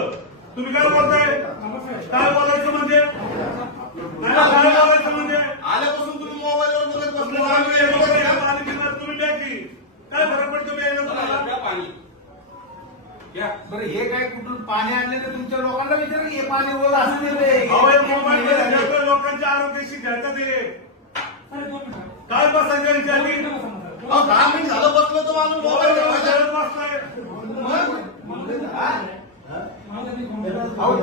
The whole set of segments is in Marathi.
तुम्ही काय बोलताय? काय बोलायचं म्हणजे काय बोलायचं म्हणजे आल्यापासून तुम्ही मोबाईलवर बघत बसले. तुम्ही द्या की काय फरक पडतो प्यायला तुम्हाला? पाणी बरं हे काय कुठून पाणी आणले तर तुमच्या लोकांना विचारा की हे पाणी ओलं असं देते मोबाईल लोकांच्या आरोग्याशी खेळतात ते काय बसायचं विचारली 10 मिनिट झालं बसलो तर माणूस मोबाईल बसलाय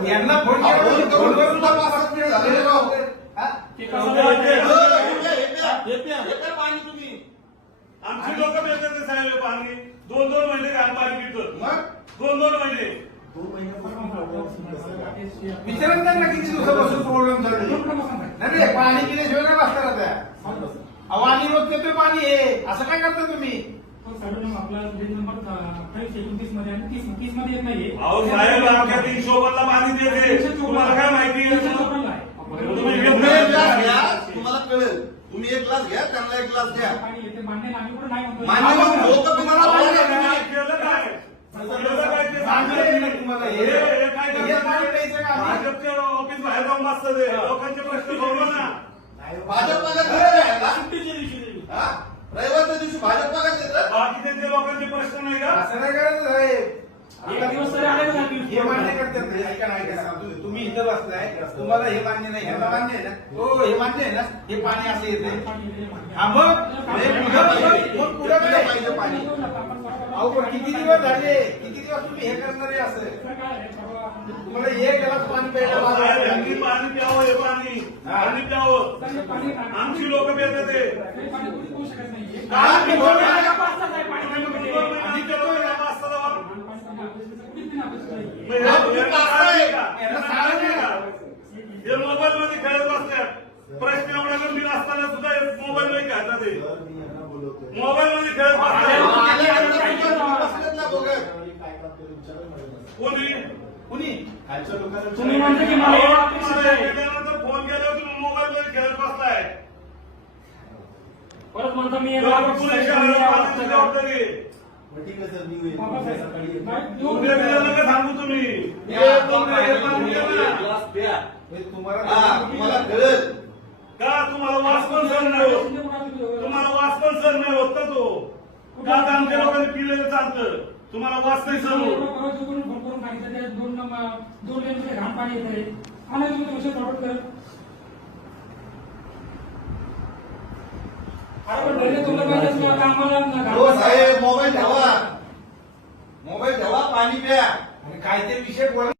यांना फोन पाणी तुम्ही आमची लोक मिळतात ते साहेब पाणी 2-2 महिने घाल पाणी पितो 2-2 महिने विचारा त्यांना किती दिवसापासून प्रॉब्लेम झाले नाही पाणी पिल्याशिवाय काय बसता त्या आणि रोज देतोय पाणी हे असं काय करता तुम्ही आपला बिल नंबर 29 मध्ये आणि 30 मध्ये येत नाहीये. अहो साहेब आमच्या 3 शोभतला पाणी देते तुम्हाला काय माहिती तुम्ही एक ग्लास घ्या, तुम्हाला कळेल. तुम्ही एक ग्लास घ्या, त्यांना एक ग्लास द्या. पाणी येते मान्य नाही, आम्ही कुठे नाही म्हणतो. मान्य मग लोक तुम्हाला बोलणार नाही. केलं काय तुम्हाला हे पाणी प्यायचं का भाजपच्या ऑफिस बाहेर जाऊन बसतं ते लोकांचे प्रश्न सोडवा ना भाजपला सुट्टीच्या दिवशी रविवारच्या दिवशी भाजपला काय देतात? बाकीचे लोकांचे प्रश्न नाही का असं नाही करायचं साहेब एक दिवस तरी आले ना तुम्ही. हे मान्य करतात ऐका ना ऐका ना तुम्ही इथं बसलाय तुम्हाला हे मान्य नाही ह्याला मान्य आहे ना हो हे मान्य आहे ना हे पाणी असं येते पाणी येते मान्य. हा मग पुढे पाहिजे पाणी. अहो पण किती दिवस झाले किती दिवस तुम्ही हे करणारे असं तर काय आहे, बाबा, तुम्हाला एक ग्लास पाणी प्यायला यांनी पाणी प्यावं हे पाणी प्यावं तर हे पाणी आमची लोक पितात ते हे पाणी कोणी पिऊ शकत नाहीये. काय पिऊ शकत नाही? पाणी पाच तास आहे पाणी पिण्यामध्ये. आम्ही पितो या पास्ताला वापर. पाणी पाणी कुठेच बिना अपेक्षित नाहीये. मग हे पास्ता का? यांना सांगायचं का? हे मोबाईल मध्ये खेळत बसतात प्रश्न एवढा गंभीर असताना सुद्धा मोबाईल मध्ये खेळतात ते मोबाईल मध्ये खेळत कोणी कुणी तुम्ही म्हणता की मला हे अपेक्षित आहे. फोन केल्यावर तुम्ही मोबाईल मध्ये खेळत बसलाय परत म्हणता मी हे पुणे अपेक्षित शहराला आहे. पाण्याची जबाबदारी उद्या बिलाला का सांगू तुम्ही तुम्हाला कळेल. का तुम्हाला वास पण सहन नाही होत तुम्हाला वास पण सहन नाही होत का तो का आता आमच्या लोकांनी पिलेलं चालतं तुम्हाला वास नाही सहन होत परत फोन करून सांगितलं त्या दोन लेनमध्ये घाण पाणी येतंय आणि तुम्ही तो विषय प्रॉडक्ट करत अरे पण पहिले तुला पाहिजे असलं आता आम्हाला घाण हो साहेब मोबाईल ठेवा, मोबाईल ठेवा, पाणी प्या. आणि काय ते विषय बोला